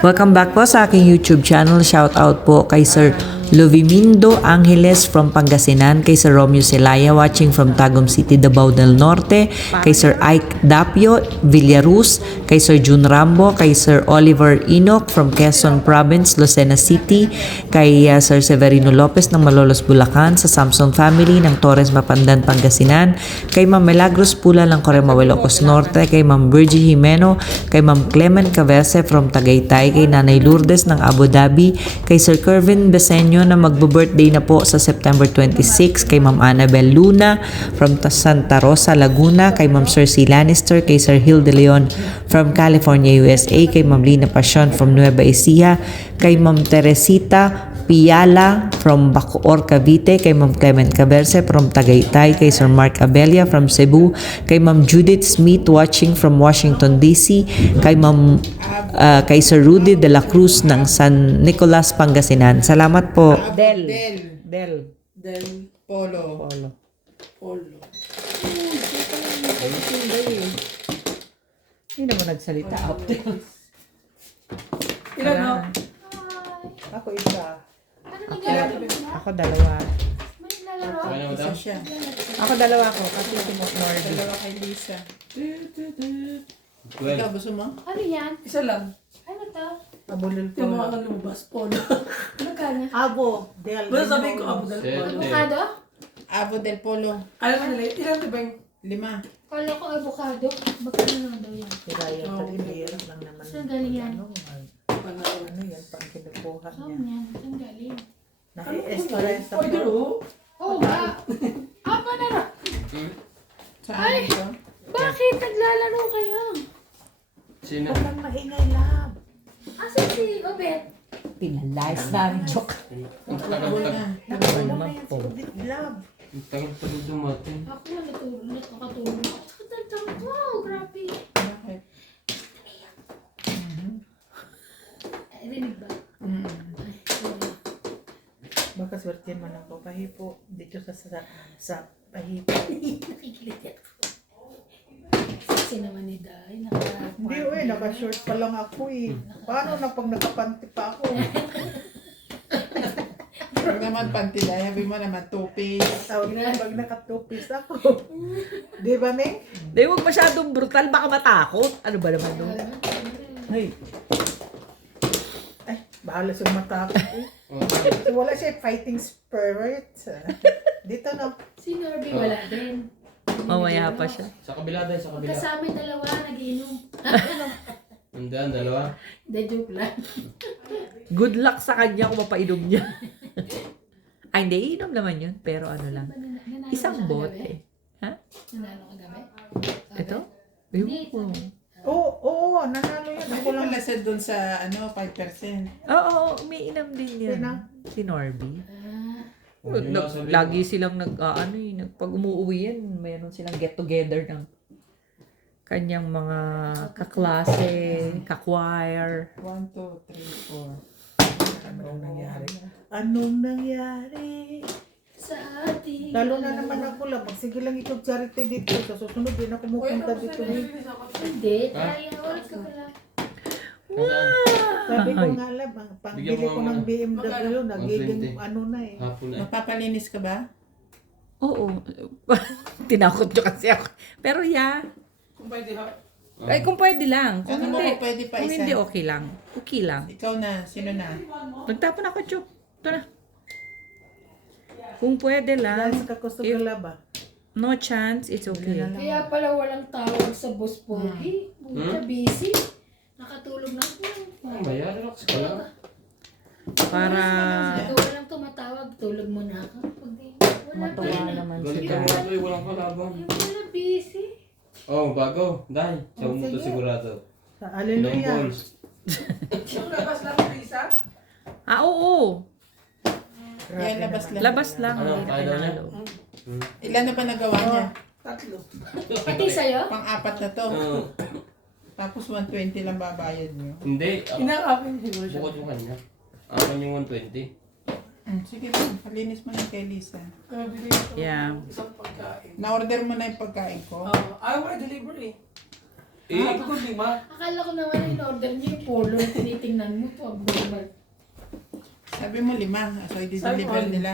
Welcome back po sa aking YouTube channel. Shout out po kay Sir Lovimindo Angeles from Pangasinan, kay Sir Romeo Celaya watching from Tagum City, Davao del Norte, kay Sir Ike Dapio Villaruz, kay Sir Jun Rambo, kay Sir Oliver Enoch from Quezon Province, Lucena City, kay Sir Severino Lopez ng Malolos, Bulacan, sa Samson family ng Torres Mapandan, Pangasinan, kay Ma'am Milagros Pula ng Corema, Ilocos Norte, kay Ma'am Virgie Jimeno, kay Ma'am Clement Cavese from Tagaytay, kay Nanay Lourdes ng Abu Dhabi, kay Sir Kervin Beseño na magbo-birthday na po sa September 26, kay Ma'am Annabel Luna from Santa Rosa, Laguna, kay Ma'am Cersei Lannister, kay Sir Hilde Leon from California, USA, kay Ma'am Lina Pasion from Nueva Ecija, kay Ma'am Teresita Piala from Bacoor, Cavite, kay Ma'am Clement Caberce from Tagaytay, kay Sir Mark Abella from Cebu, kay Ma'am Judith Smith watching from Washington DC, kay Sir Rudy de la Cruz ng San Nicolas, Pangasinan. Salamat po. Del Polo. Hindi naman nagsalita. Ilan no? Ako isa. Ako dalawa. Isa siya. Ako dalawa ko kasi si Norby. Dalawa kay Lisa. Ikaw gusto mo? Ano yan? Isa lang. Ano to? Abulol Ito mga kalubas, Polo. Ano kanya? Abo. Del. Basta sabi ko, Abu del Polo. Avocado? Abo del Polo. Ano Alam mo nila, ilan ito ba yung 5? Kala ko avocado. Magkano naman daw yan? Hiraya pa rin. Hirap lang naman. Saan galing yan? Ano yan? Pang kinukuha Saan niya. yan? Saan galing? Naki-express Pwede ro. Oo ba? Apa na ra? Saan Ay! ito? Bakit naglalaro kayo? Sino? Huwag kang maingay lang. Asan si Obet? Pinalayas namin. Joke. Ang tagal Abo pag... na. Nakawala na yan si Udit Love. Ang tagal pag dumating. Ako na nakakatulog. Nakakatulog ko. Grabe. Bakit? Ay, rinig ba? Mm. Ay, sorry. Baka swerte man ako. Pahipo. Dito sa pahipo. Nakikilig ako. Sexy naman ni Day. Hindi naka-short pa lang ako eh. Paano na pag nakapanti pa ako? Pag naman pantila, sabi mo naman two-piece. Tawag na pag naka-two-piece ako. Di ba, Ming? Di, huwag masyadong brutal, baka matakot. Ano ba naman nun? Ay. Ay, bahala siyang matakot eh. Kasi wala siya fighting spirit. Dito na. Si Norby wala din. Mamaya pa siya. Sa kabila dahil, sa kabila. Kasama yung dalawa, nagiinom. Hindi, ang dalawa. Hindi, joke lang. Good luck sa kanya kung mapainom niya. Ay, hindi, inom naman yun. Pero ano lang. Nanalo Isang siya kagabi? bote. Ha? Nanalo ka gabi? Ito? Hindi, Ayun ko. Oo, nanalo yan. Ako Ako lang. pala sa doon sa 5%. Oo, umiinom din yan. Sino? Si Norby. Huwag niyo lang sabihin. Lagi silang pag umuwi yan, mayroon silang get together ng kanyang mga kaklase, kakwire. 1, 2, 3, 4. Anong nangyari? Anong nangyari? Sa ating... Lalo na naman ako lang. Sige lang ikaw charity dito. Sa susunod din ako pupunta dito. Hindi, tayo. Oras ka pala. Sabi ko Ay. nga lang, pangbili Bigyan ko mo ng ng- BMW, nagiging 120. ano na eh. Hapon na. Magpapalinis ka ba? Oo. Tinakot nyo kasi ako. Pero yeah. Kung pwede ha. Ay, kung pwede lang. Kung Ano mo hindi, kung pwede pa kung isa? hindi okay lang. Okay lang. Ikaw na, sino na? Nagtapon ako, Chuk. Ito na. Kung pwede lang, Dahil sa kakusugala ba? no chance, it's okay. Kaya pala walang tawag sa boss Pogi. Buta busy. Nakatulog na po. Maya, relax ka lang. Para Ikaw walang tumatawag, tulog mo na ako. Wala pa matuwa rin. naman si Ganito Dad. mo ito, walang kalaban. Yung pala busy. Oh, bago. Dahil, sa Oh, mo to sige. sigurado. Sa 9 Hallelujah. balls. Ah, oo. Yan, labas lang. Labas lang. Ano, Hindi na kaya daw niya? pinalo. Ilan na ba nagawa niya? Pati sa'yo? Pang-apat na to. Oo. Tapos 120 lang babayad niyo. Hindi. Inakapin mo siya. Bukod mo kanya. Akin yung 120. Sige lang, palinis mo na kay Lisa. Yeah. Na-order mo na yung pagkain ko. Ayaw mo i-deliver eh. Eh, ito 5. Akala ko naman in-order niyo yung polo. Tinitingnan mo to. Abnormal. Sabi mo 5. So, i-deliver nila.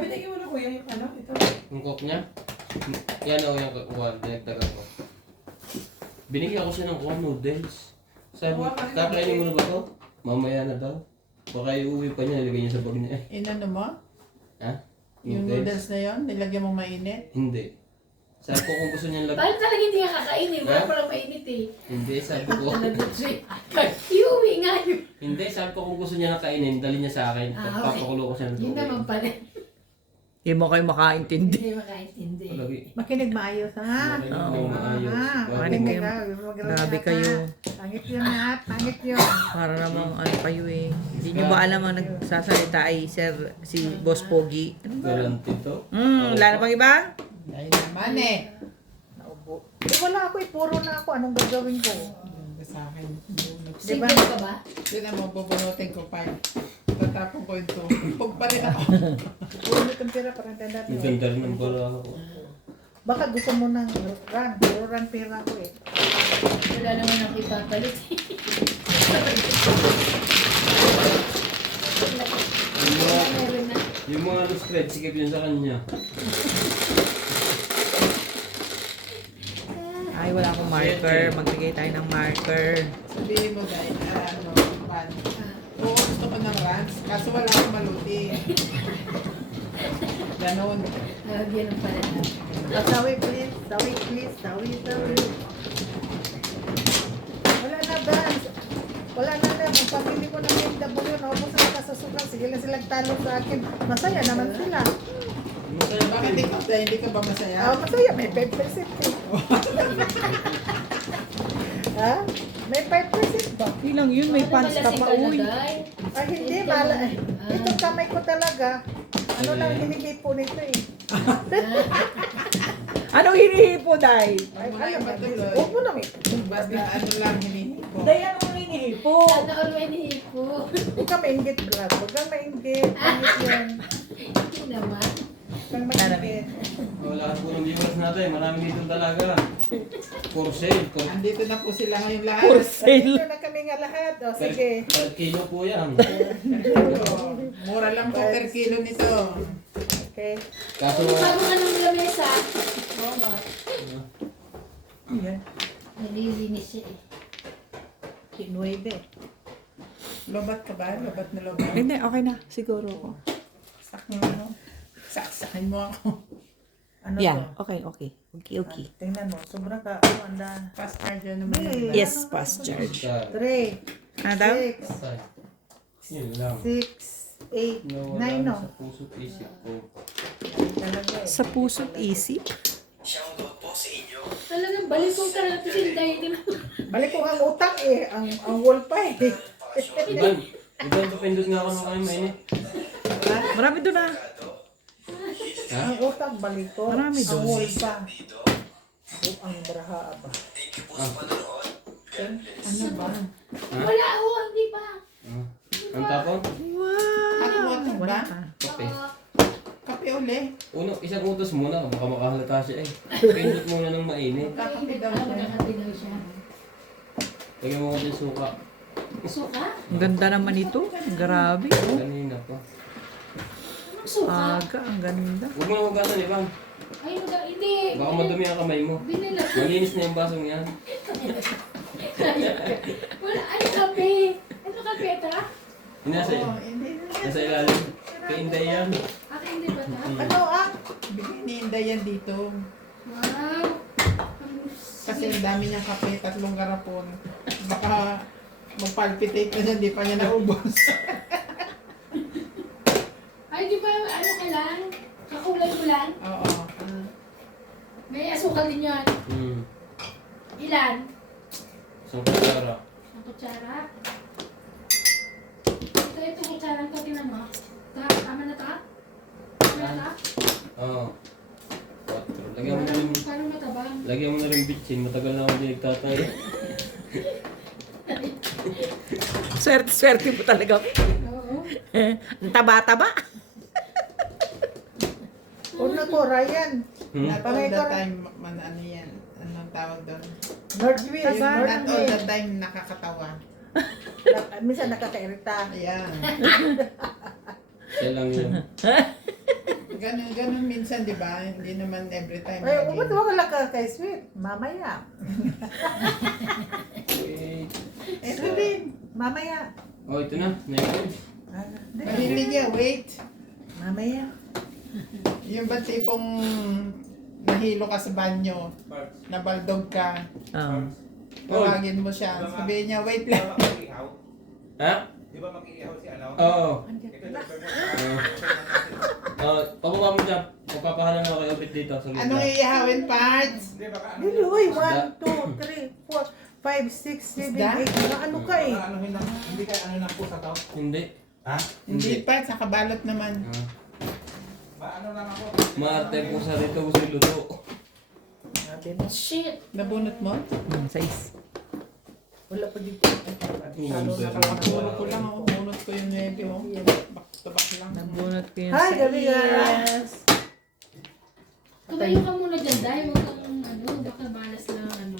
Binigyan mo na kuya yung ano, ito. Yung coke niya? Yan o yung kukuha. Dinagdagan ko. Binigyan ko siya ng kuha noodles. Sabi, kakainin mo na ba to? Mamaya na daw. Baka iuwi pa niya, nilagay niya sa bag niya. Inano mo? Ha? Yung noodles na yon, nilagyan mong mainit. Hindi. Sabi ko kung gusto niya lagay. Paano talaga hindi ka kakainin? Wala Ha? palang mainit eh. Hindi, sabi ko. Iuwi nga yun. Hindi, sabi ko kung gusto niya na kainin, dali niya sa akin. Ah, okay. Papakulo ko siya ng Yun tubig. naman pala. Hindi mo kayo makaintindi. Hindi makaintindi. Lagi. Makinig maayos, ha? Lagi Oo. ng maayos. Makinig kayo. Grabe kayo. Pangit yun, ha? Pangit yun. Para namang ano kayo eh. Hindi nyo ba alam ang nagsasalita ay si Boss Pogi? Garanti to. Wala na pang iba? Dahil naman eh. Naubo. Wala ako eh. Puro na ako. Anong gagawin ko? Sa akin. Diba? Single ka ba? Yun ang mabubunutin ko pa. Tatapon ko ito. Pag pa rin ako. Puro itong tira. Parang tanda Ang ganda rin ng bara ko. Baka gusto mo ng run. Puro run pera ko eh. Wala naman ako ipapalit. Yung mga, Meron na. yung mga ano spread, sikip yun sa kanya. Ay, wala akong marker. Magbigay tayo ng marker. Sabihin mo dahil, ano, pan. Oo, gusto ko ng runs. Kaso wala akong maluti. Ganon. Lagyan ng pala na. Sawi please. Sawi please. Sawi. Wala na dance. Wala na na. Kung pamili ko ng MW, naubos na kasasukan. Sige lang silang talo sa akin. Masaya naman sila. Bakit ikaw dahil hindi ka ba masaya? Masaya. May 5% eh. Ha? May 5% ba? Ilang yun, may pants ka pa, uy. Ay, hindi. Itong kamay ko talaga. Ano lang hinihipo nito eh. Anong hinihipo, Day? Ay, Mga alam mo, matuloy. huwag mo nang Basta ano lang hinihipo. Day, anong hinihipo? Sana all when hipo. Huwag kang mainggit, Brad. Huwag kang mainggit. Pangit yan. Hindi naman. Huwag kang mainggit. Wala po ng viewers natin, marami dito talaga. For sale, Andito na po sila ngayon lahat. For sale. Dito na kami nga lahat. O, sige. per kilo po yan. Oo, mura lang po per kilo nito. Okay. Kaso, Bago ka ng lamesa. Oo nga. Yan. Nalilinis siya eh. Kinuwebe. Lobat ka ba? Lobat na lobat. Hindi, okay na. Siguro ako. Saksakin mo ako. Ano Yan, to? okay. Okay. Tingnan mo. Sobrang ka. Anda. Fast charger naman Hey. yun. Yes, fast charge. 3, Ano daw? 6, yun lang. 6, 8, 9, Nawala no? na sa puso't isip ko. Talaga eh. Sa puso't isip? Talagang balik ko talaga ito sinday din. Balik ko ang utang eh. Ang wall pa eh. Iban papindot nga ako ng kayo mainit. Marami doon na. Ha? Ang utang balik ko. Marami Ang doon. wall pa. Ang braha ba? Ano ba? Wala ako, hindi pa. Ang tapon? Hot water ba? Wala pa. Kape. Kape uli. Isang utos muna, baka makahalata siya eh. Pindot muna ng mainit. Kakape daw siya. Nakakatinaw siya. Lagyan mo ko din suka. Suka? Ang ganda naman ito. Grabe. Kanina pa. Anong suka? Aga, ang ganda. Huwag mo na hugasan, Ibang. Ay, hindi. Baka madumi ang kamay mo. Binila. Malinis na yung basong yan. Wala, ay, kape. Ano kape ito? Nasa, Oo, hindi na. nasa ilalim. Kay Inday yan. Akin hindi ba ito? Ano ah? Bigyan ni Inday yan dito. Wow. Kasi ang dami niyang kape, 3 garapon. Baka mag-palpitate na siya, di pa niya naubos. Ay, di ba, ano ka lang? Kakulay mo lang? Oo. May asukal din yan. Ilan? Isang kutsara. Ang kutsara. Ito kutsara to, tinan mo. Tama na ta? Tama na ta? Oo. 4. Lagyan mo na rin, Paano matabang? lagyan mo na rin bitchin. Matagal na ako hindi nagtatay. Swerte mo talaga. Oo. Ang taba-taba. Una ko, Ryan. Hmm? Not all the time, ano yan. tawag doon. Northwest. Yung not all Northwest. the time nakakatawa. Minsan nakakairita. Ayan. Siya lang yun. Ganun minsan, di ba? Hindi naman every time. Ay, lagi. ba't wala ka kay Sweet? Mamaya. Wait. Ito din. Mamaya. Oh, ito na. Naked. Hindi niya, wait. Mamaya. Yung ba tipong nahilo ka sa banyo, nabaldog ka, tawagin mo siya, sabihin niya, wait lang. Ha? Di ba mag-iihaw si ano? Oo. Ito na Pababa mo dyan. Magpapahalan ako kayo ulit dito. Sa Anong iihawin, parts? Hindi, baka ano Dili, uy. 1, 2, 3, 4, 5, 6, 7, Isda? 8. Mga ano ka eh. baka anuhin lang. Hindi kaya ano na po sa tao. Hindi. Ha? Hindi, parts, nakabalot naman. Ba ano lang ako? Maarte po sa rito ko sa luto. Sabi mo. Shit! Nabunot mo? Size. Wala pa dito. Lalo nakakaturo ko lang ako, bunot ko yung nebe mo. Back to back lang. Nabunot ko yung Hi, gabi nga. yes. Tumayo ka muna dyan, dahil huwag kang ano, baka malas lang ano.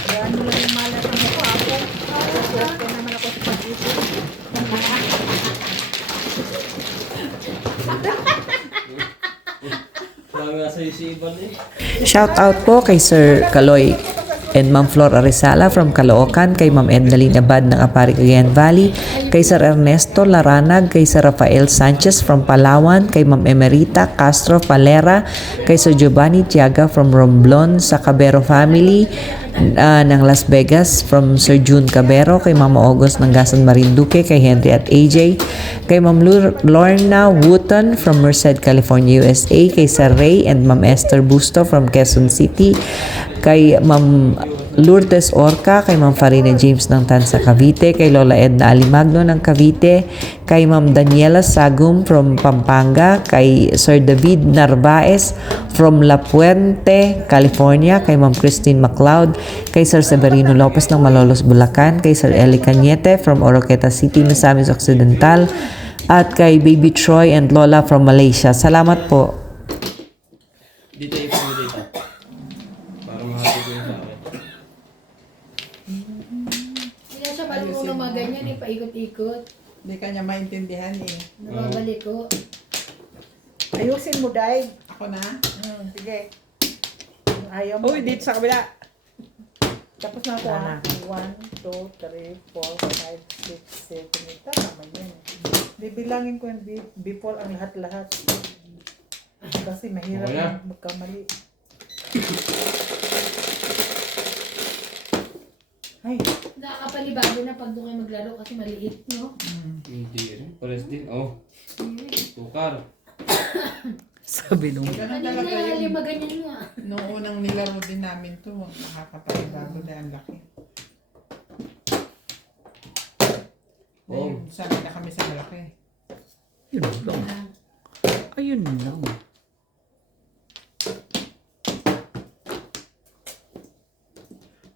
Kaya ano lang yung malas ang mukha ako. Swerte naman ako sa pag-isip. Marami nga sa isipan eh. Shout out po kay Sir Kaloy and Ma'am Flor Arizala from Caloocan, kay Ma'am Ednaline Abad ng Apari Cagayan Valley, kay Sir Ernesto Laranag, kay Sir Rafael Sanchez from Palawan, kay Ma'am Emerita Castro Palera, kay Sir Giovanni Tiaga from Romblon sa Cabero family ng Las Vegas, from Sir June Cabero, kay Mama August ng Gasan Marinduque, kay Henry at AJ, kay Ma'am Lorna Wooten from Merced, California, USA, kay Sir Ray and Ma'am Esther Busto from Quezon City, kay Ma'am Lourdes Orca, kay Ma'am Farina James ng Tansa Cavite, kay Lola Edna Alimagno ng Cavite, kay Ma'am Daniela Sagum from Pampanga, kay Sir David Narvaez from La Puente, California, kay Ma'am Christine MacLeod, kay Sir Severino Lopez ng Malolos, Bulacan, kay Sir Eli Cañete from Oroqueta City, Misamis Occidental, at kay Baby Troy and Lola from Malaysia. Salamat po. Dito yung dito. Para mahati ko yung sa akin. Hindi na siya marunong mga ganyan eh, paikot-ikot. Hindi ka niya maintindihan eh. Nababalik ko. Ayusin mo, Day. Ako na? Sige. Ayaw mo. Uy, dito sa kabila. Tapos na ako. 1, 2, 3, 4, 5, 6, 7, 8. Tama yun. Bibilangin ko yung before ang lahat-lahat. Kasi mahirap Okay na. magkamali. Ay, Nakakapanibago na pag doon kayo maglaro kasi maliit, no? Hindi rin. Pares din. Oh. Sukar. Sabi nung Ganun Ano talaga na, yun. lima ganyan nga. Nung unang nilaro din namin to, nakakapanibago dahil ang laki. Oh. Sabi na kami sa malaki. yun lang. Ayun lang.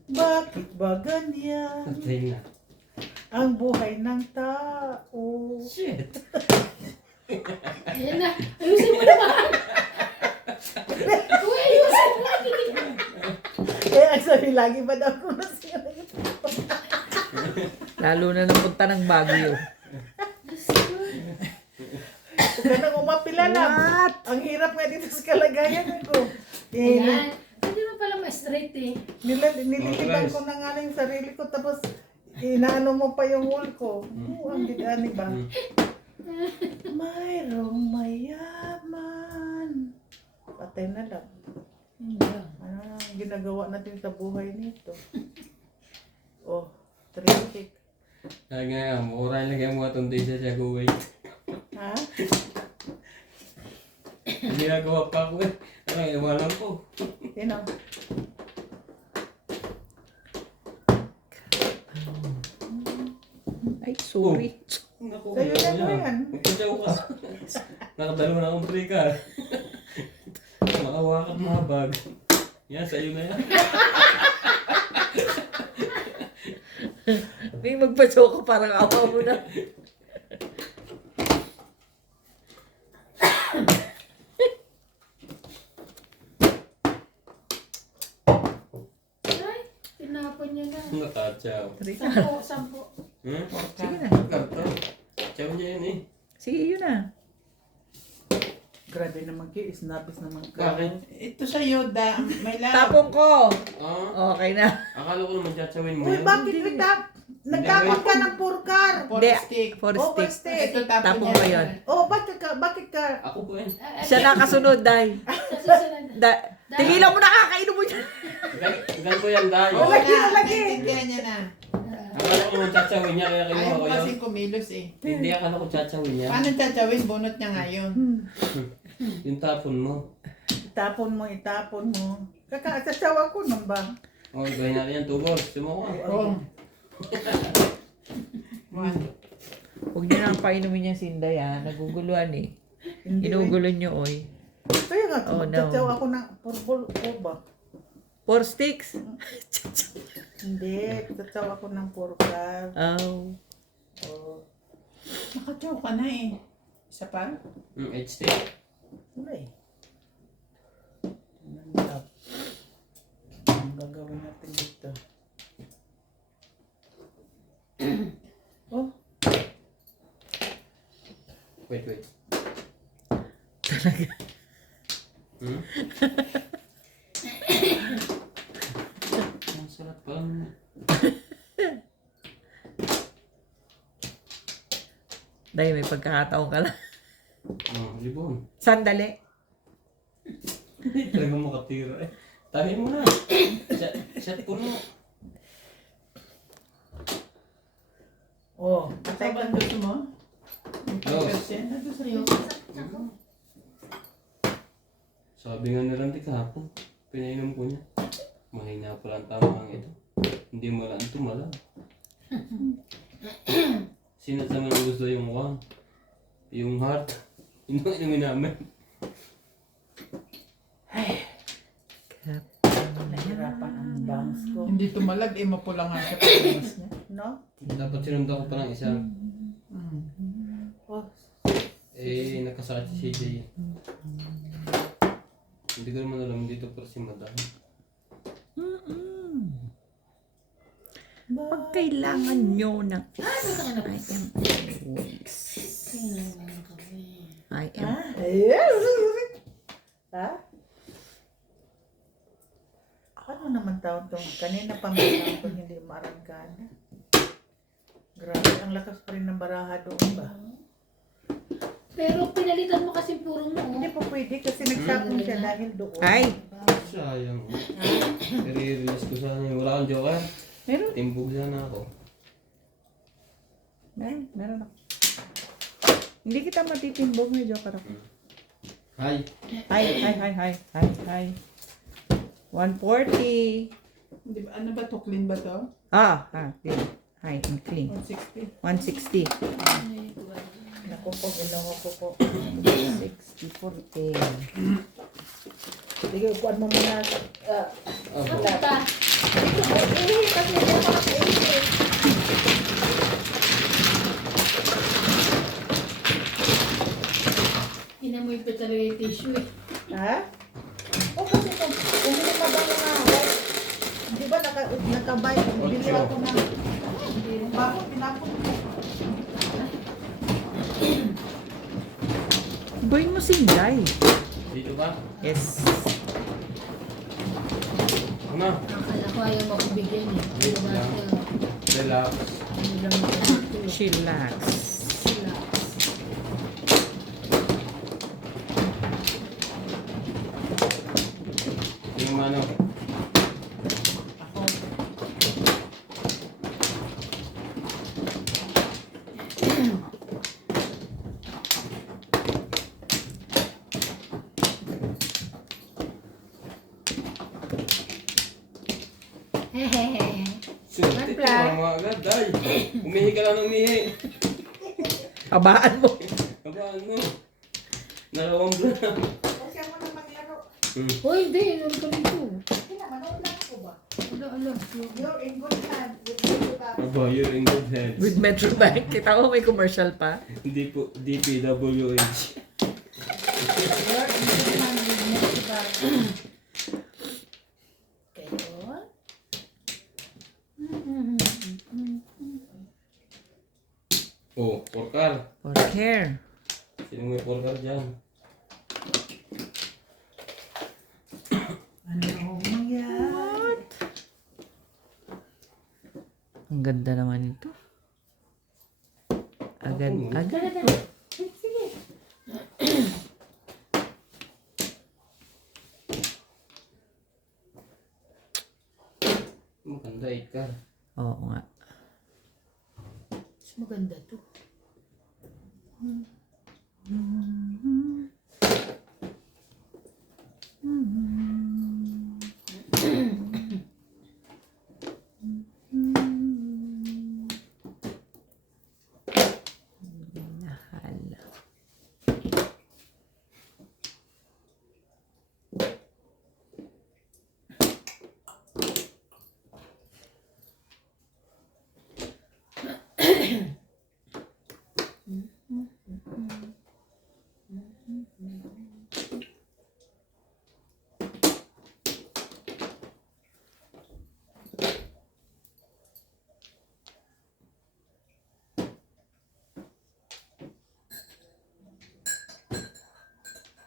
bakit ba ganyan Patay na. ang buhay ng tao? Shit. Ayan na, ayusin mo naman! Uy, ayusin mo! Kaya ang sabi lagi ba daw kung nasira yun? Lalo na napunta ng Baguio. Ganang umapila na. Ang hirap nga dito sa kalagayan ko. Ayan. Hindi mo pala ma-straight eh. Nililiban ko na nga yung sarili ko tapos inaano mo pa yung wall ko. Ang bidani ba? Mayroong mayaman. Patay na lang. Ano ang ginagawa natin sa buhay nito? Oh, traffic. Kaya nga, mura lang yung mga tundi siya guway. Ha? Hindi nagawa pa ako eh. Ano, iwanan ko. Sino? Ay, sorry. Naku, Sa'yo na mo yan. Magkasya ko kasi. Nakadalawa na akong break ah. Maawa ka mahabag. Yan, sa'yo na yan. May magpa-show ka parang awa mo na. Tatsaw. Sampo. Hmm? Sige na. Karton. Tatsaw niya yun eh. Sige, yun na. Grabe naman kayo, isnabis naman ka. Bakit? Ito sa'yo, may love. Tapong ko. Ah, Okay na. akala ko naman tatsawin mo Uy, yan. bakit nagtapon ka ng purkar? For Hindi. stick. For Oh, stick. stick. Ito tapon Tapong niya. ko yun. Oh, bakit ka? Ako po yan. Siya nakasunod, Day. Sa susunod. Tigilan mo na, kakainom mo dyan. Ganun po yan, Day. Oo Lagi na, na, lagi. naiintindihan niya na. Akala ko naman tatsawin niya, kaya kinuha Ayaw ko mo yun. kasi kumilos eh. Hindi, akala ko tatsawin niya. Paano tatawin? Bunot niya ngayon. Yung tapon mo. Itapon mo. Kakasasawa ko nung ba? O, ibahin natin yan, tubos. Sumuko. Oo. One. Huwag niyo na painumin yung sinday, ha. Naguguluhan eh. Hindi. Inugulo niyo, oy. Kaya nga, Oh, no. magsasawa ako ng purple ko ba? 4 sticks. Hindi, magsasawa ako ng purkar. Oh. Oh, Nakataw ka na eh. Isa pa? HT. wala eh. Nandap. Ang gagawin natin dito? Oh, Wait. Hmm? Ang sarap pa. Day, may pagkakataon ka lang. Oh, libon. Sandali. Hindi talaga makatira eh. Tahin mo na. Shot ko na. oh. Patay ka gusto mo? Dos. Percent na gusto mo? Sabi nga ni Randy kahapon, pinainom ko niya. Mahina pala ang tama ito. Hindi mo lang ito malang. Sinat naman ang gusto yung wang. Yung heart. Inumin namin. Nahirapan ang bangs ko. Hindi tumalag eh, mapula nga sa pagkakas niya. No? Dapat sinundan ko pa ng isa. Oh, Eh, nakasakit si CJ. Hindi ko naman alam dito pero si Madam. Pag kailangan nyo ng I am ha? Ano naman taon tong kanina pa may taon hindi maranggan. Grabe, ang lakas pa rin ng baraha doon ba? Pero pinalitan mo kasi puro mo. Hindi po pwede kasi nagsapon siya dahil doon. Ay! Sayang. I-release ko sana yung wala kang joker. Meron. Timbog sana ako. Meron ako. Hindi kita matitimbog, may joker ako. Hi. Hi. 140. Di ba, ano ba to? Clean ba to? Clean. Hi, I'm clean. 160. 160. Naku po, ginawa ko po. 60 40. Sige, upuan mo muna. Ako. Punta. Kasi hindi ako nakaisip. Inamoy pa talaga yung tissue eh. Ha? O kasi kung hindi pa ba nga ako, di ba nakabay, bili ako ng bago, tinapon ko. Buhin mo sinday. Dito ba? Yes. Ano? Akala ko ayaw makibigyan eh. Wait lang. Relax. Chillax. Yung ano. Hehehe. Sulit ka mga agad. Ay, umihi ka lang ng umihi. Habaan mo. Kabaan mo. Narawang bla. Kasi ako na maglaro. Hoy, hindi. Ano ka dito? Manood lang ako ba? Ala. You're in good hands. With good hands. Aba, you're in good hands. With Metro Bank. Kita mo may commercial pa. Hindi po, DPWH. You're in good hands with Messi Bag. Kayo? Oh, porkar. For care. Sino may porkar dyan? Ano mangyari? Ang ganda naman ito. Agad. Sige. Maganda, 8 ka. Oo nga. Mas maganda to. Nahala.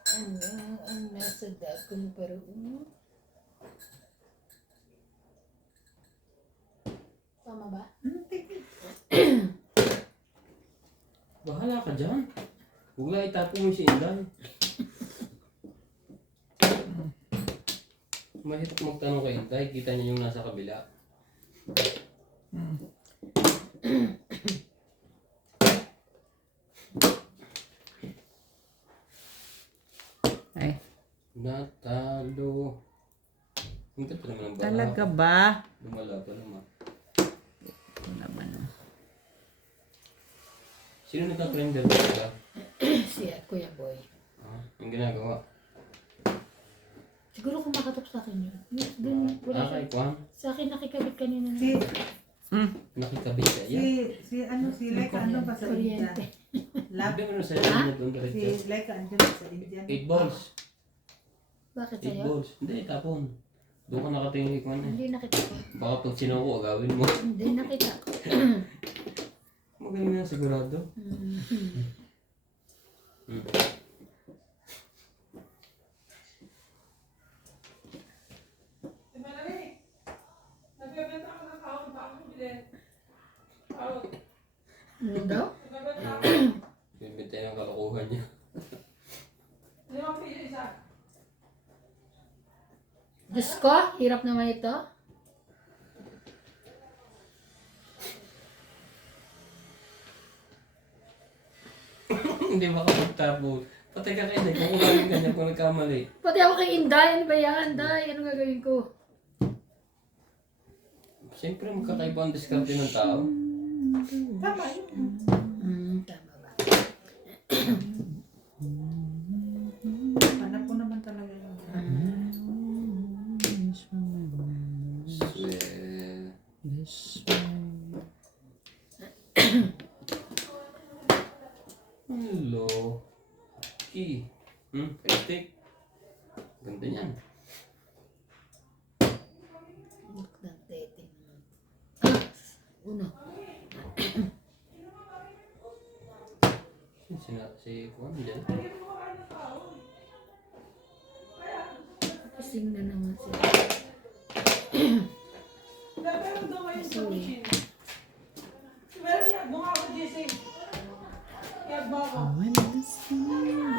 Ano ang nasa dakong paroon? Tama ba? Bahala ka dyan. Huwag lang itapo mo si Inday. Mahirap magtanong kay Inday. Kita niya yung nasa kabila. Ay, Natalo. Ang ganda naman ang bala. talaga ba? Lumala pa naman. Ito naman. Sino nagka-render talaga? Si Kuya Boy. Ah, ang ginagawa. Siguro kumakatok sa akin yun. Dun, wala Kay siya. Kwan. Sa akin nakikabit kanina. Si, Nakikabit ka. Yan. si Laika, ano pa sa India? Kuryente. Lab, Sabi mo na sa'yo niya doon si diretso. Laika, andyan sa India. 8 balls. Bakit 8 sa'yo? balls. Hindi, tapon. Doon ka nakatingin kay Kwan eh. Hindi nakita ko. Baka pag sinuko, agawin mo. Hindi nakita ko. Magaling na sigurado. Mhm. Hmm. Ano daw? Bibintay ng kalokohan niya. Diyos ko, hirap naman ito. Hindi makapagtapos. Patay ka kayo, kukuhanin ka niya kung nagkamali. Pati ako kay Inday. Ano ba yan? Inday, ano gagawin ko? Siyempre magkakaiba ang diskarte ng tao. Tama yun. Tama ba? Hanap ko naman talaga yun. Hello. Key. Plastic. Ganda niyan. Look ng dating. Ah! Uno. Si Kwan dyan. Kasing na naman sila. Sorry.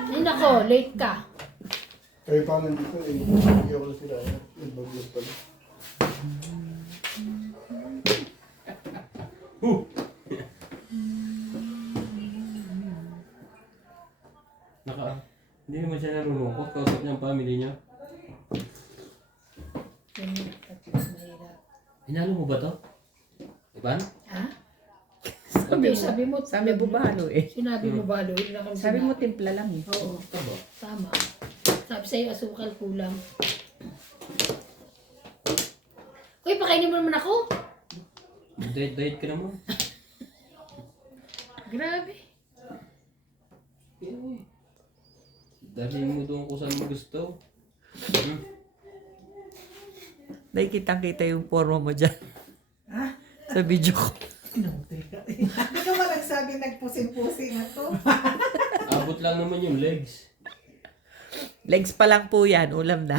Ay nako, late ka. Kaya pa nandito eh, hindi ako sila. Nagbagyan pala. Hindi naman siya nalulungkot. Kausap niya ang family niya. Mahirap. Hinalo mo ba to? Iban? Ha? Sabi mo, Sabi mo balo eh. Sinabi mo ba, Lloyd? Sabi mo timpla lang eh. Oo, Ito ba? tama. Sabi sa'yo, asukal kulang. Uy, pakainin mo naman ako. Diet ka naman. Grabe. Dali mo doon kung saan mo gusto. Dahil kitang-kita yung forma mo dyan. Sa video ko. Hindi ka ba nagsabi? sabi nagpusing-pusing ako. Abot lang naman yung legs. Legs pa lang po yan, ulam na.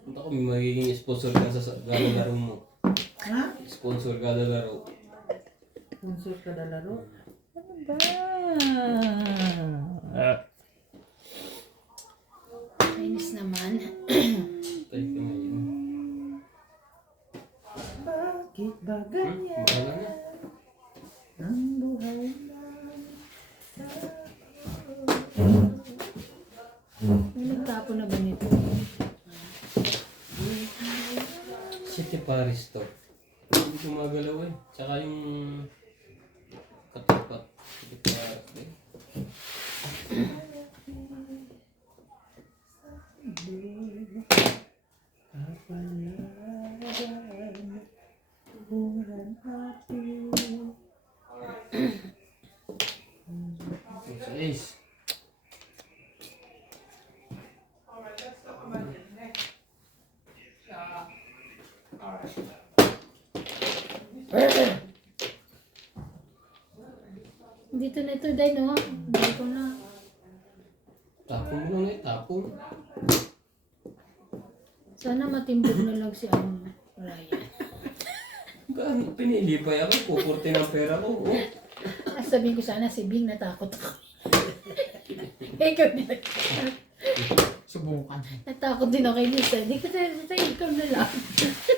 Punta ko, may magiging sponsor ka sa gala laro mo. Ha? Sponsor gala laro. Sponsor ka na laro? Ano ba? Inis naman. Tayo ka ngayon. Bakit ba ganyan Bahala na. ang buhay na? May nagtapo na ba nito? City Paris to. Hindi gumagalaw eh. Tsaka yung katapat. City Paris eh. Sa ace. Dito na ito, Day, no? Hindi ko na. Tapong mo lang eh. Tapong. Sana matimbog na lang si Ryan. Gaan, pinili pa ako. Pupurti ng pera ko. Oh. Sabihin ko sana si Bing, natakot ako. Ikaw din. Subukan. Natakot din ako kay Lisa. Hindi ko tayo, ikaw na lang.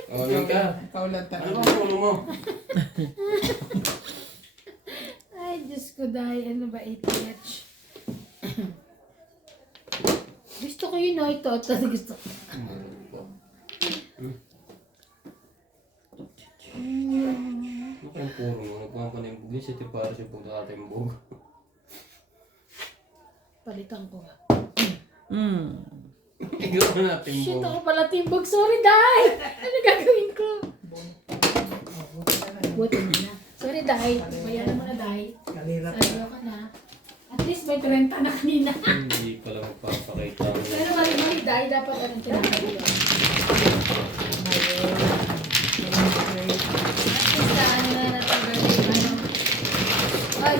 Tawagin ka. Ikaw lang Ano talaga. ang puno mo? Ay, Diyos ko, Day. Ano ba, ATH? Gusto ko yun, no? Ito. Gusto ko. Ano kayong puro mo? Nagpapang ka na yung bugin. City Paris yung punta natin yung bug. Palitan ko nga. Ikaw na natin yung Shit, bug. ako pala timbog. Sorry, Day! Ano gagawin ko? Buti mo na. Sorry, Day. Bayaran mo na, Day. Kalirap. Sayo ka na. At least may 30 na kanina. Hindi pala magpapakita. Pero mali, Day. Dapat anong tinatawag yun. At least na ano na natanggal na yung ano. Ay!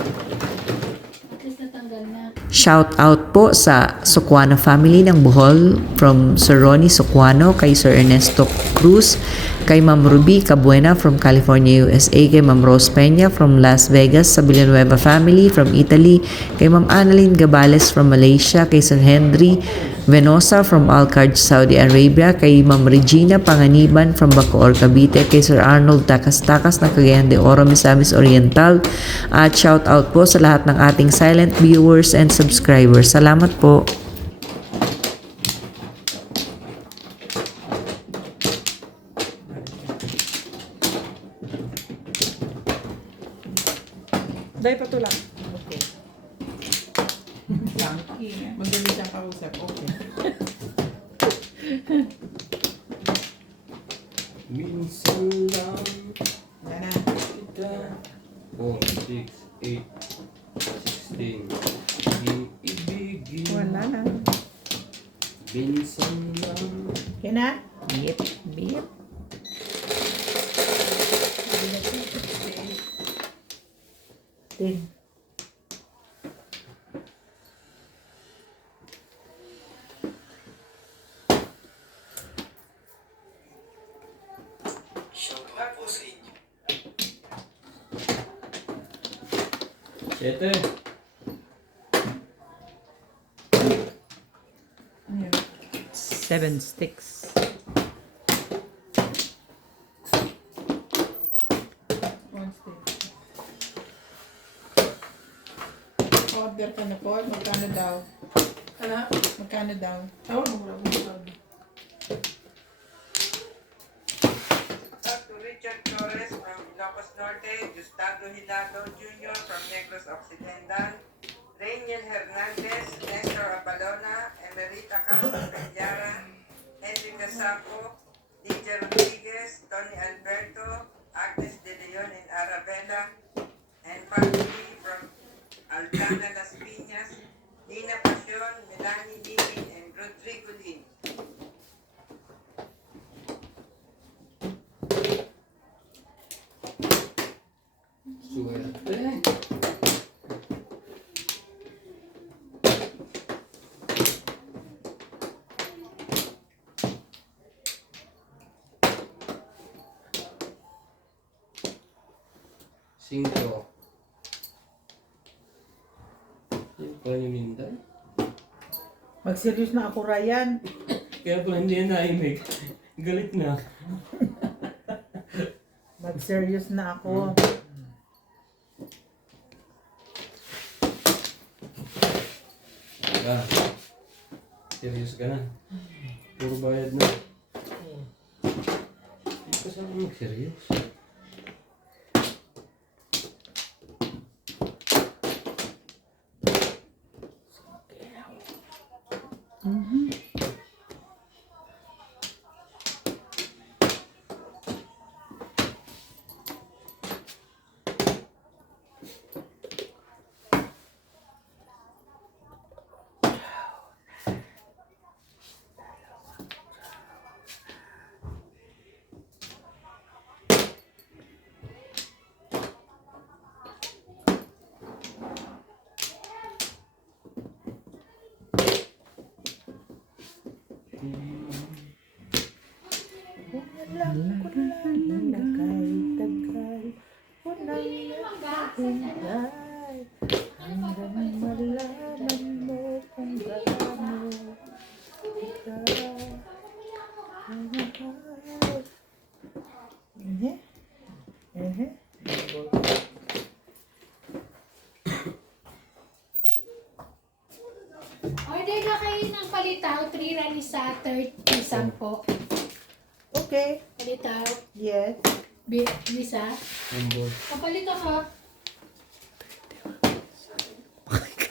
At least natanggal na. Shout out po sa Sukwano family ng Bohol from Sir Ronnie Sukwano, kay Sir Ernesto Cruz, kay Ma'am Ruby Cabuena from California, USA, kay Ma'am Rose Peña from Las Vegas, sa Villanueva family from Italy, kay Ma'am Annalyn Gabales from Malaysia, kay Sir Henry Venosa from Alcard, Saudi Arabia, kay Ma'am Regina Panganiban from Bacoor, Cavite, kay Sir Arnold Takas-Takas ng Cagayan de Oro, Misamis Oriental, at shout out po sa lahat ng ating silent viewers and subscribers. Salamat po. Day, patulak. Okay. Madali siyang kausap. Okay. Minsan lang Yan na. kita 4, 6, 8, 16 Yung ibigin Wala na. Minsan lang Okay na? Beep, beep. Tin. Sete 7 sticks. One stick. Order ka na po. Magkano daw? Ano? Magkano daw? Tawag mo lang mo sabi. To Richard Torres from Ilocos Norte, Gustavo Hilado Jr. from Negros Occidental, Rainiel Hernandez, Nestor Abalona, Emerita Castro Peñara, Henry Casapo, DJ Rodriguez, Tony Alberto, Agnes De Leon and Arabella, and family from Altana Las Piñas, Nina Pasion, Melanie Living, and Rodrigo Lin. 5. Yung pala yung Minday. Mag-serious na ako, Ryan. Kaya pala hindi yan naimik. Galit na. Mag-serious na ako. Ah, serious ka na. Puro bayad na. Hindi ka saan mag-serious. Tagay, unang naghihintay, hanggang malaman mo kung gaano ka kamahal. Order na kayo ng palitaw, 3 run isa, 30, 10. Okay, Palitaw, yes. isa. Humble. Kapalitaw ka.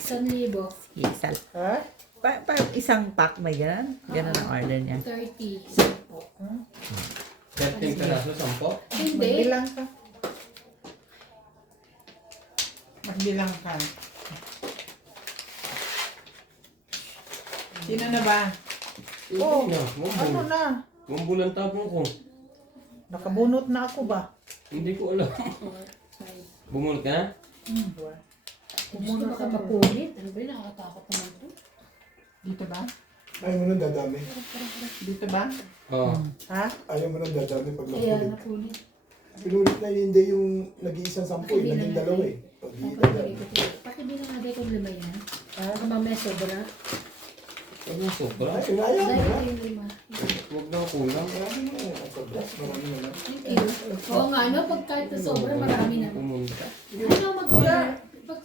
1,000. Isa. Ha? Isang pack may ganun? Ganun ang order niya. 30, 10. 13 peraso, 10? Hindi. Magbilang ka. Magbilang ka. Sino na ba? Oh, Hindi na. ano Humble. na? Humble ang tapong ko. Nakabunot na ako ba? Hindi ko alam. Bumulot ka na? Gusto ba ka mapulit? Ano ba yun? Nakakatakot naman ito. Dito ba? Ayaw mo nang dadami. Dito ba? Oo. Ha? Ayaw mo nang dadami pag Kaya nakulit. napulit. Pinulit na hindi yung nag-iisang 10 eh. Naging 2 eh. Pag Pakibilang natin kung 5 yan. Para mamaya sobra. Ano sobra? Ay, ayaw mo na. Dahil yung 5. Huwag na kulang. Marami na yan. Sobra. Marami naman. Thank you. Oo nga, no? Pag kahit na sobra, marami na. Pumunta. Ano mag-order? Pag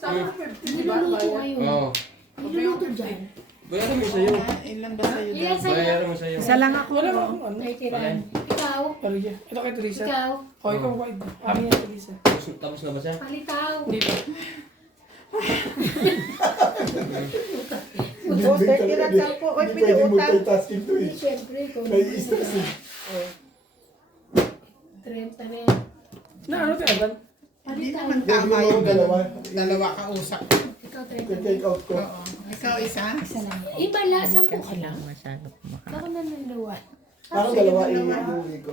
niluluto kayo. Oo. Niluluto dyan. Bayaran mo sa'yo. Ilan ba sa'yo Ilan daw? sa'yo? Bayaran mo sa'yo. Isa lang ako. 30 run. Ikaw. Ito kay Teresa. Ikaw. O, ikaw wide. Amin yan, Teresa. Tapos na ba siya? Palitaw. Oh, 30 lang sa ako. Oy, Hindi pili pwede utang. multitasking to eh. Siyempre, kung Nai-stress eh. 30 rin. Na, ano tayo, Evan? Hindi Palitaw. naman tama Gagawin mo yung dalawa. dalawa ka usap. Ikaw 30 rin. Take out ko. Oo. Ikaw isa? Isa lang. Iba la, 10 ka lang. Masyado kumakain. Baka nanuluwa. Parang sige, dalawa dalawa. iuwi ko.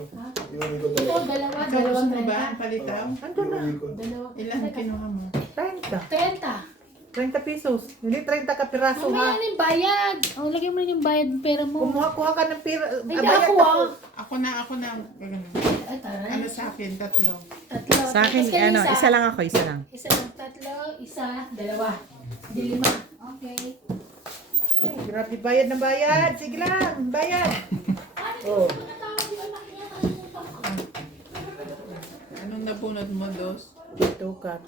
Iuwi ko Ito, dalawa. dalawa, Ikaw gusto dalawang mo ba? 30. Palitaw? Ando na. Iuwi ko. Dalawa. Ilan kinuha mo? 30. 30. 30 pesos. Hindi 30 ka piraso Mamaya ha. na yung bayad. O, lagyan mo na yung bayad pera mo. Kumuha ka ng pira. Hindi bayad ako ako. Ako na. Ganun. Ay, taray. Ano sa akin? 3. Tatlo. Sa akin, Tapos kayo ano, isa lang ako, isa lang. Isa lang, 3, isa, 2. Hindi 5. Okay. Ay, grabe, bayad na bayad. Sige lang, bayad. Oh. Anong nabunod mo, Dos? Ito ka.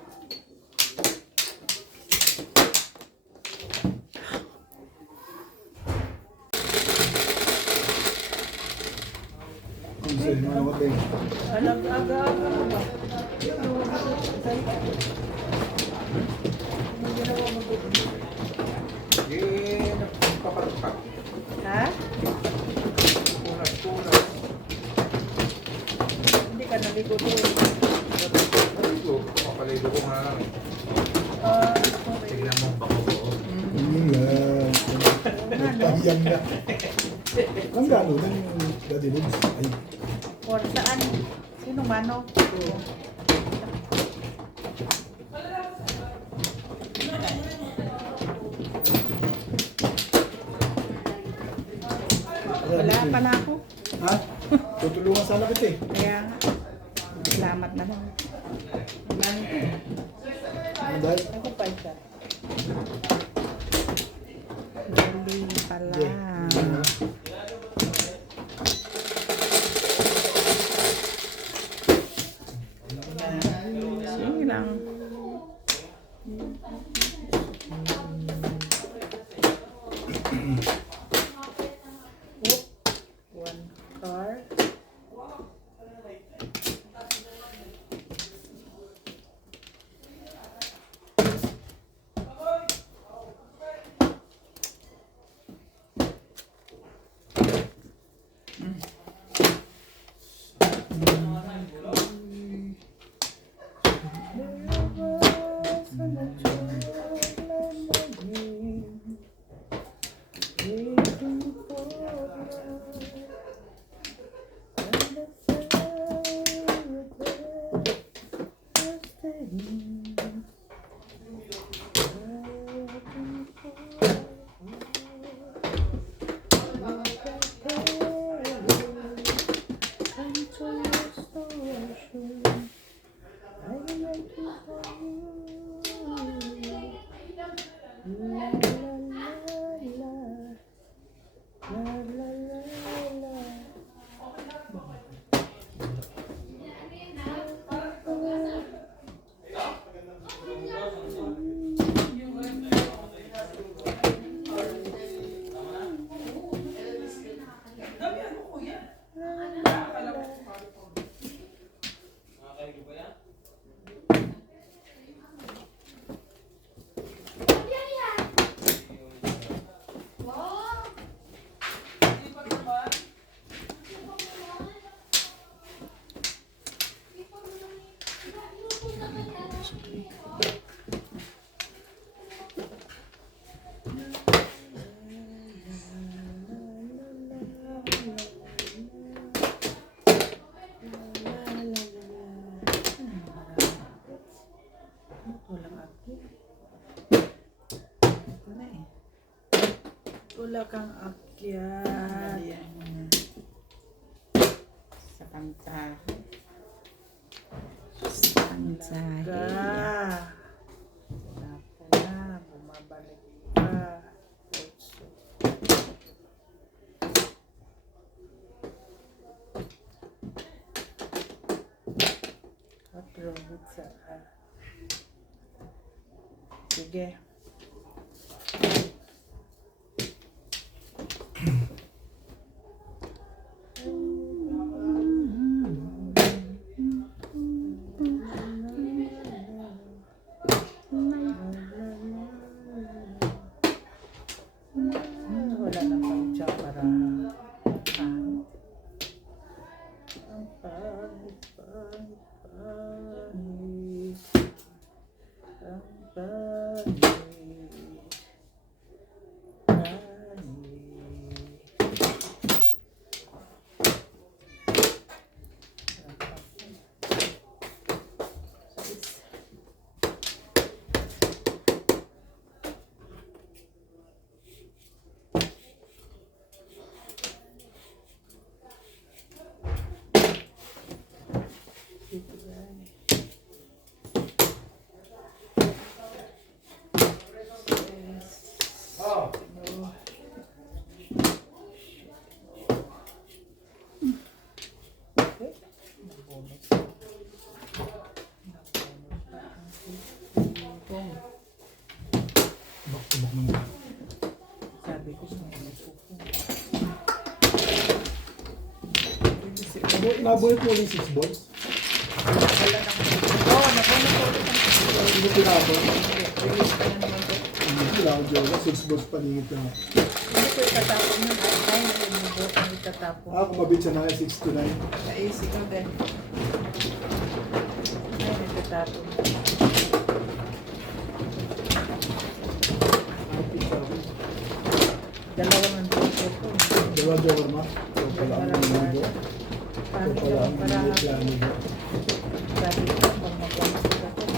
Kung sa'yo mo ako din. Aga-aga ba? Eh, nagpapalupak. Ha? Punas. Hindi ka naligo doon. Paligo. Mapaligo ko nga lang eh. Tignan mo ang bako ko. Nagpahiyam na. Ang gano'n na yung Daddy Lids. Ay, Or saan? Sino mano? Wala pala ako. ha? Tutulungan sana kita eh. Kaya nga. Salamat na lang. Wala Dahil, Ako pa siya. Dali pala. Sige lang. One card. Wala kang akyat. Sa kanta. Pansahe. Ka. Napo na, bumabalik ka. Otso. Quatro, sa sige. Wala nang pang-check para ang pangit. Bak-tubak naman. Sabi ko sa mga Nabuhay po ulit 6 balls. Hindi pinapa. Hindi pinapa dyan. 6 balls paningit lang. Hindi ko itatapon yun. Ay, nalibot ang itatapon. Kumabit siya na 6 to 9. Sa AC ko din. Ay, itatapon. Dalawang ang dito ko. Dalawa joker ma. So pala ang mundo. So pala ang plano mo. Sabi ko, pag magpapasok ako,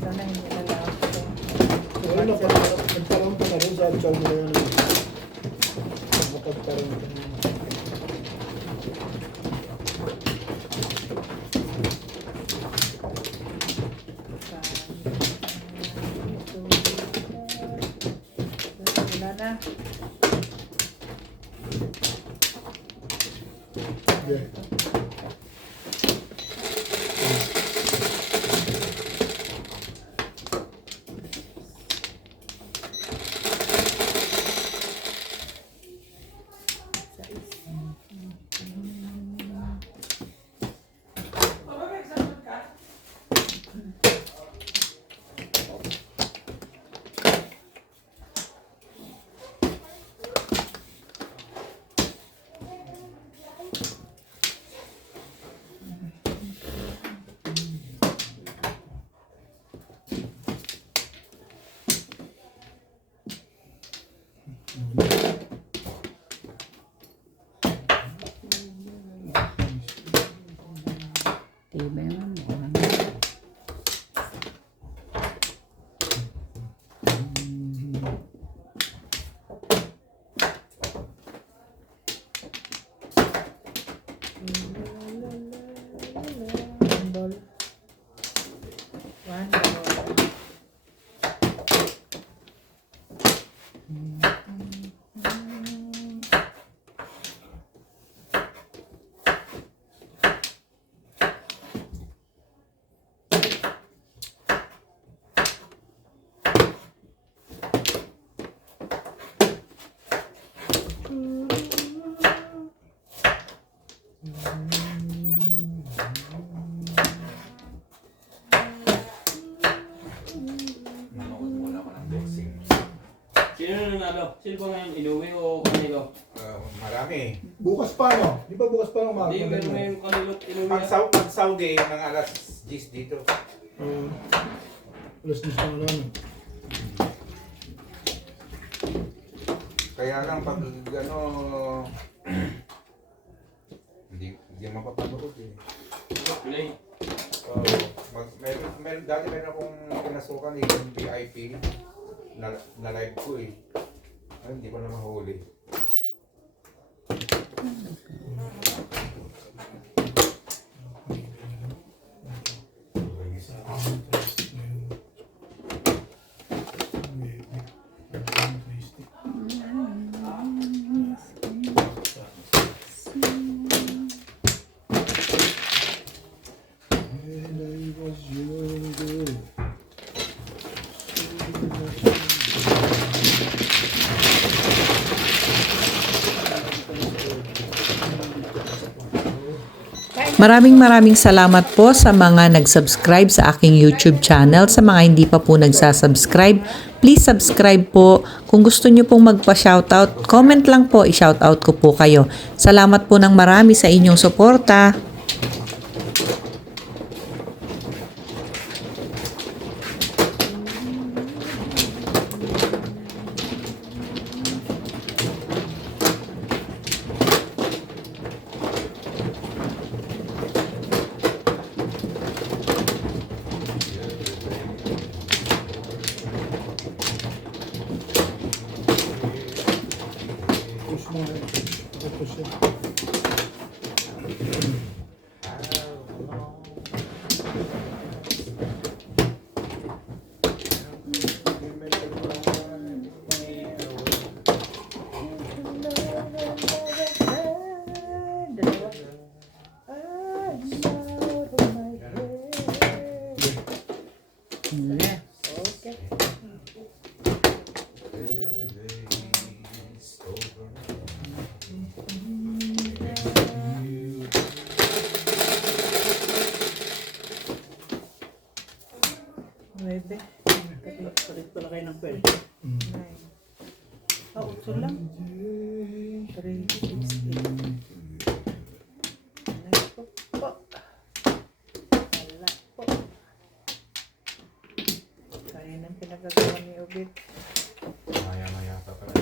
sana hindi na lang ako. So ayun, nagkaroon pa na rin sa actual mo yun. Nakapagkaroon pa rin. Sa Diba yun? One ball. One ball. Sino nanalo? Sino ba ngayon? Inuwi o kanilo? Marami. Bukas pa, no? Di ba bukas pa ng umaga? Hindi, meron ngayon kanilo. Inuwi. Pag-Saudi, ng alas 10 dito. Alas 10 pa lang. Kaya lang pag ano, hindi mapapanood eh. Play. Meron akong pinasukan yung VIP na live ko eh. Ay, hindi ko na mahuli. And I was younger. Maraming salamat po sa mga nag-subscribe sa aking YouTube channel. Sa mga hindi pa po nagsasubscribe, please subscribe po. Kung gusto nyo pong magpa-shoutout, comment lang po, i-shoutout ko po kayo. Salamat po ng marami sa inyong suporta. Push mo. Push siya. Nueve. Palit pala kayo ng pel. Nine. Utso lang. 3, 6, 8. Next po. Wala po. Kaya nang pinagagawa ni Obit. Maya-maya pa pala.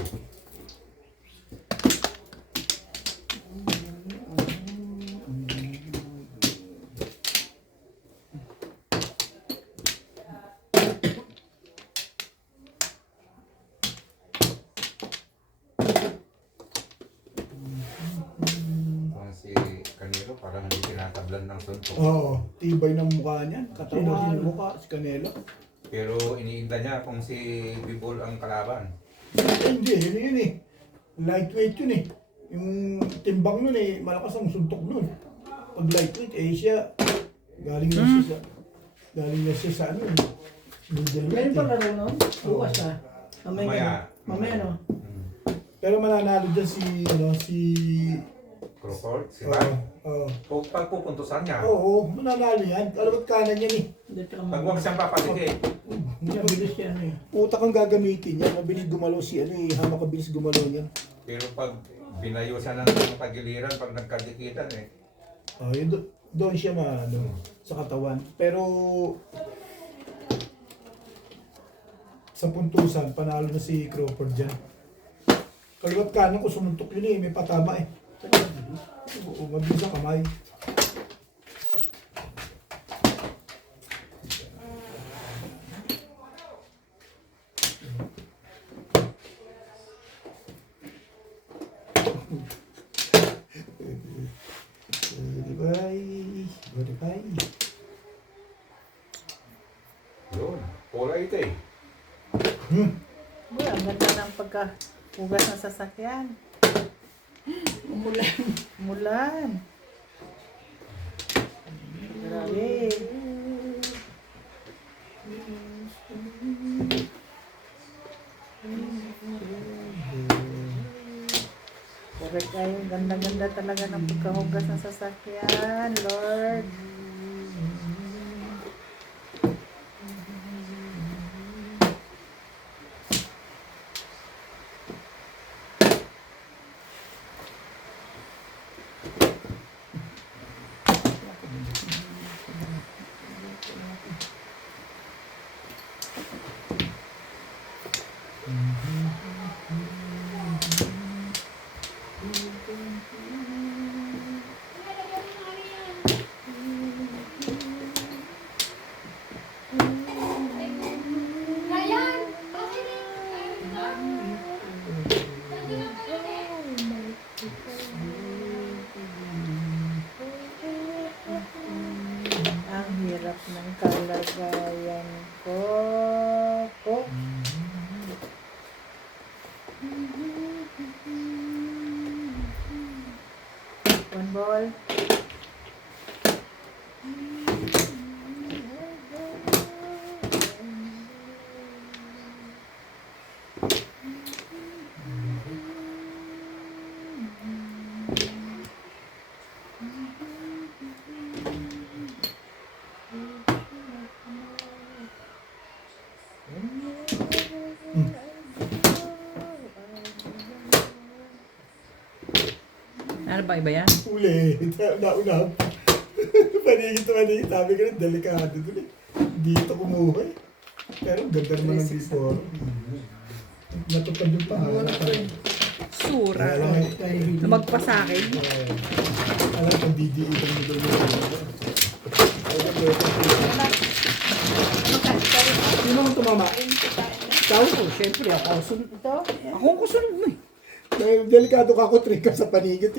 Si Canelo parang hindi tinatablan ng suntok. Oo, tibay ng mukha niyan. Katawan, mukha, si Canelo. Pero iniinda niya kung si Bibol ang kalaban. Hindi, yun eh. Lightweight yun eh. Yung timbang nun eh, malakas ang suntok nun. Pag lightweight, eh siya, galing na siya sa ano eh. Middleweight Ngayon pa eh. laro nun? Bukas na. Mamaya. Mamaya no? Pero mananalo dyan si Crawford, si Ryan. Oo. Pag pupuntusan niya, Oo, mananalo yan. Kalawat kanan yan eh. Hindi ka pag huwag siyang papaligid, mabilis yan eh. Utak ang gagamitin yan. Mabilis gumalaw si ano eh. Hamak kabilis gumalaw yan. pero pag binayusan ng tagiliran, pag nagkadikitan eh, Yun, doon siya sa katawan. Pero sa puntusan, panalo na si Crawford dyan. Kaliwat kanan ko sumuntok yun eh. May patama eh. Oo, mabilis ang kamay. Goodbye. yun, pula ito eh. Uy, ang ganda ng pagkahugas ng sasakyan. Umulan. Grabe. Correct kayo. Ganda-ganda talaga ng pagkahugas ng sasakyan, Lord. Ang hirap ng kalagayan ko. One ball. Ano ba iba yan? Uli. Nauna. Panigit. Sabi ko rin, delikado dun eh. Dito kumuha eh. Pero ganda naman ng before. Natupad yung pangarap. Sura. Alam Lumagpas sa akin. kung didiitan mo daw yung sino ang tumama? Ikaw ko, syempre ako. Sunod ito. Ako ang kusunod mo eh. Delikado ka ko, trick ka sa panigit.